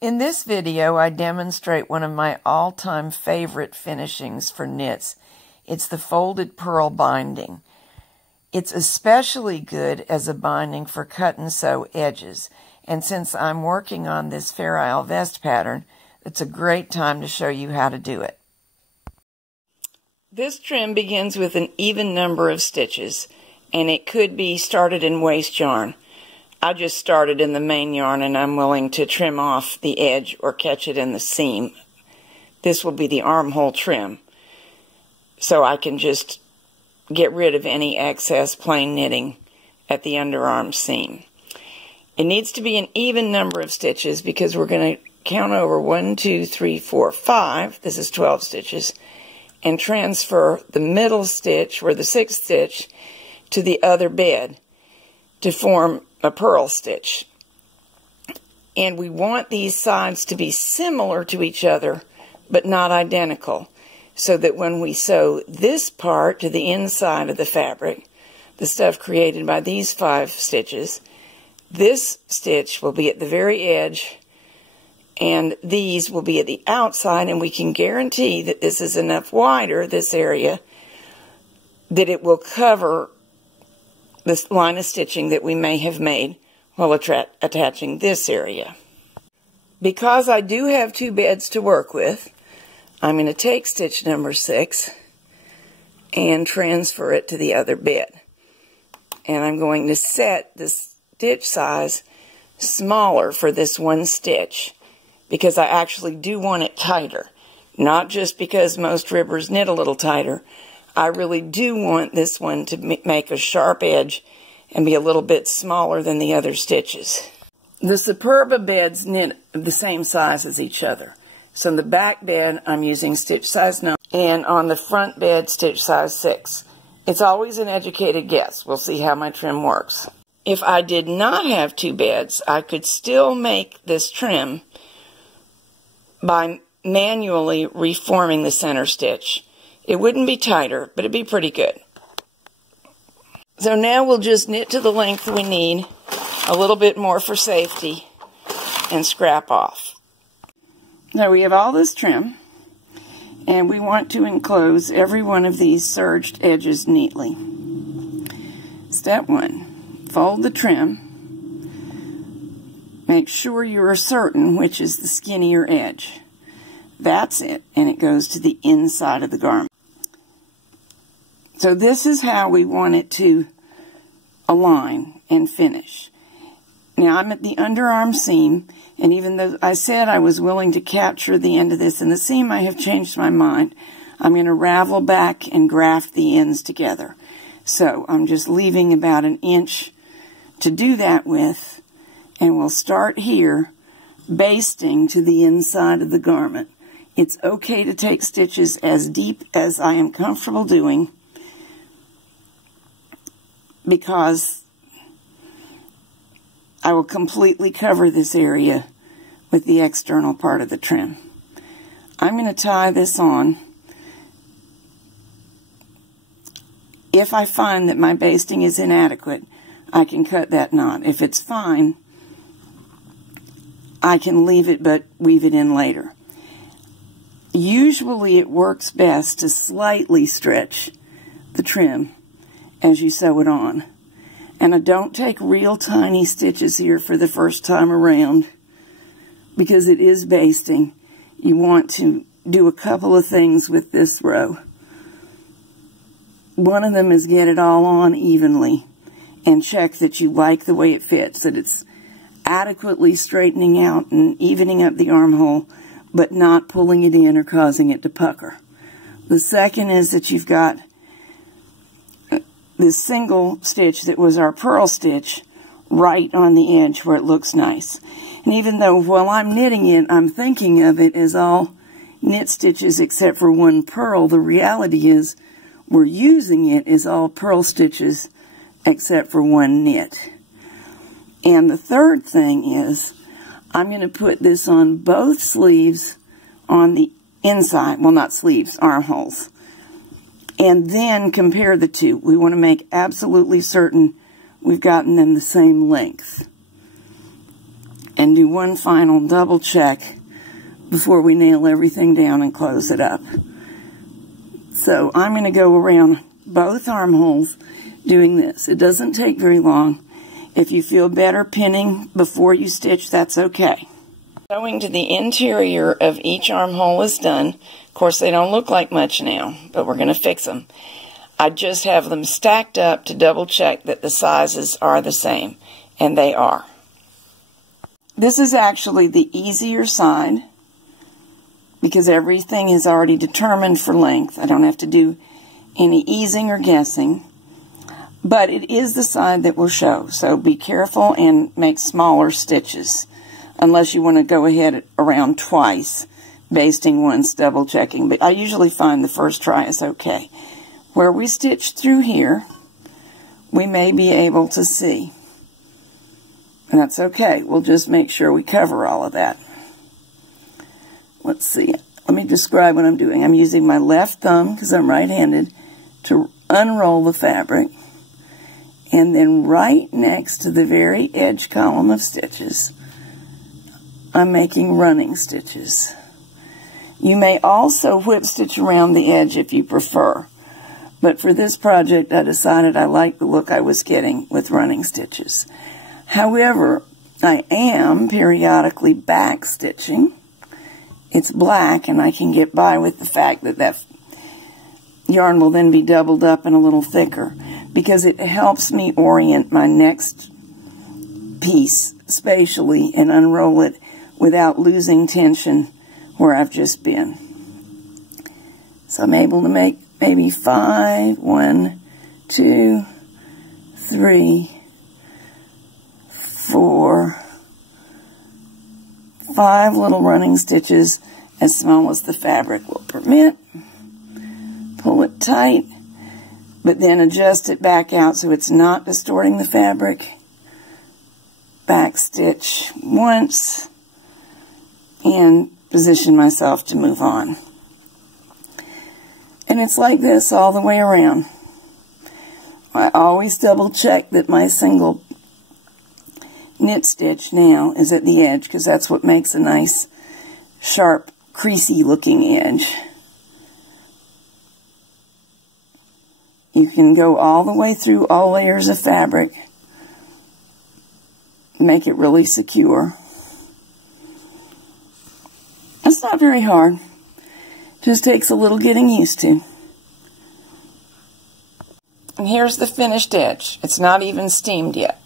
In this video, I demonstrate one of my all-time favorite finishings for knits. It's the folded purl binding. It's especially good as a binding for cut and sew edges. And since I'm working on this Fair Isle vest pattern, it's a great time to show you how to do it. This trim begins with an even number of stitches, and it could be started in waste yarn. I just started in the main yarn, and I'm willing to trim off the edge or catch it in the seam. This will be the armhole trim, so I can just get rid of any excess plain knitting at the underarm seam. It needs to be an even number of stitches because we're going to count over 1, 2, 3, 4, 5. This is 12 stitches, and transfer the middle stitch or the 6th stitch to the other bed to form a purl stitch. And we want these sides to be similar to each other but not identical, so that when we sew this part to the inside of the fabric, the stuff created by these 5 stitches, this stitch will be at the very edge and these will be at the outside, and we can guarantee that this is enough wider, this area, that it will cover this line of stitching that we may have made while attaching this area. Because I do have 2 beds to work with, I'm going to take stitch number 6 and transfer it to the other bed. And I'm going to set the stitch size smaller for this one stitch because I actually do want it tighter. Not just because most ribbers knit a little tighter. I really do want this one to make a sharp edge and be a little bit smaller than the other stitches. The Superba beds knit the same size as each other. So in the back bed, I'm using stitch size 9, and on the front bed, stitch size 6. It's always an educated guess. We'll see how my trim works. If I did not have 2 beds, I could still make this trim by manually reforming the center stitch. It wouldn't be tighter, but it'd be pretty good. So now we'll just knit to the length we need, a little bit more for safety, and scrap off. Now we have all this trim, and we want to enclose every one of these serged edges neatly. Step 1, fold the trim. Make sure you are certain which is the skinnier edge. That's it, and it goes to the inside of the garment. So this is how we want it to align and finish. Now I'm at the underarm seam, and even though I said I was willing to capture the end of this in the seam, I have changed my mind. I'm going to ravel back and graft the ends together. So I'm just leaving about 1 inch to do that with, and we'll start here basting to the inside of the garment. It's okay to take stitches as deep as I am comfortable doing, because I will completely cover this area with the external part of the trim. I'm going to tie this on. If I find that my basting is inadequate, I can cut that knot. If it's fine, I can leave it but weave it in later. Usually it works best to slightly stretch the trim as you sew it on. And I don't take real tiny stitches here for the first time around because it is basting. You want to do a couple of things with this row. One of them is get it all on evenly and check that you like the way it fits, that it's adequately straightening out and evening up the armhole, but not pulling it in or causing it to pucker. The second is that you've got this single stitch that was our purl stitch right on the edge where it looks nice. And even though while I'm knitting it, I'm thinking of it as all knit stitches except for 1 purl, the reality is we're using it as all purl stitches except for 1 knit. And the third thing is I'm going to put this on both sleeves on the inside, well, not sleeves, armholes, and then compare the two. We want to make absolutely certain we've gotten them the same length. and do one final double check before we nail everything down and close it up. So I'm going to go around both armholes doing this. It doesn't take very long. If you feel better pinning before you stitch, that's okay. Sewing to the interior of each armhole is done. Of course, they don't look like much now, but we're going to fix them. I just have them stacked up to double check that the sizes are the same, and they are. This is actually the easier side because everything is already determined for length. I don't have to do any easing or guessing, but it is the side that will show, so be careful and make smaller stitches unless you want to go ahead around twice, basting once, double checking, but I usually find the first try is okay. Where we stitch through here, we may be able to see. And that's okay. We'll just make sure we cover all of that. Let's see. Let me describe what I'm doing. I'm using my left thumb, because I'm right-handed, to unroll the fabric. And then right next to the very edge column of stitches, I'm making running stitches. You may also whip stitch around the edge if you prefer. But for this project, I decided I liked the look I was getting with running stitches. However, I am periodically back stitching. It's black, and I can get by with the fact that that yarn will then be doubled up and a little thicker, because it helps me orient my next piece spatially and unroll it without losing tension where I've just been. So I'm able to make maybe 5, 1, 2, 3, 4, 5 little running stitches as small as the fabric will permit. Pull it tight, but then adjust it back out so it's not distorting the fabric. Back stitch once and position myself to move on. And it's like this all the way around. I always double check that my single knit stitch now is at the edge, because that's what makes a nice, sharp, creasy looking edge. You can go all the way through all layers of fabric, make it really secure. It's not very hard. Just takes a little getting used to. And here's the finished edge. It's not even steamed yet.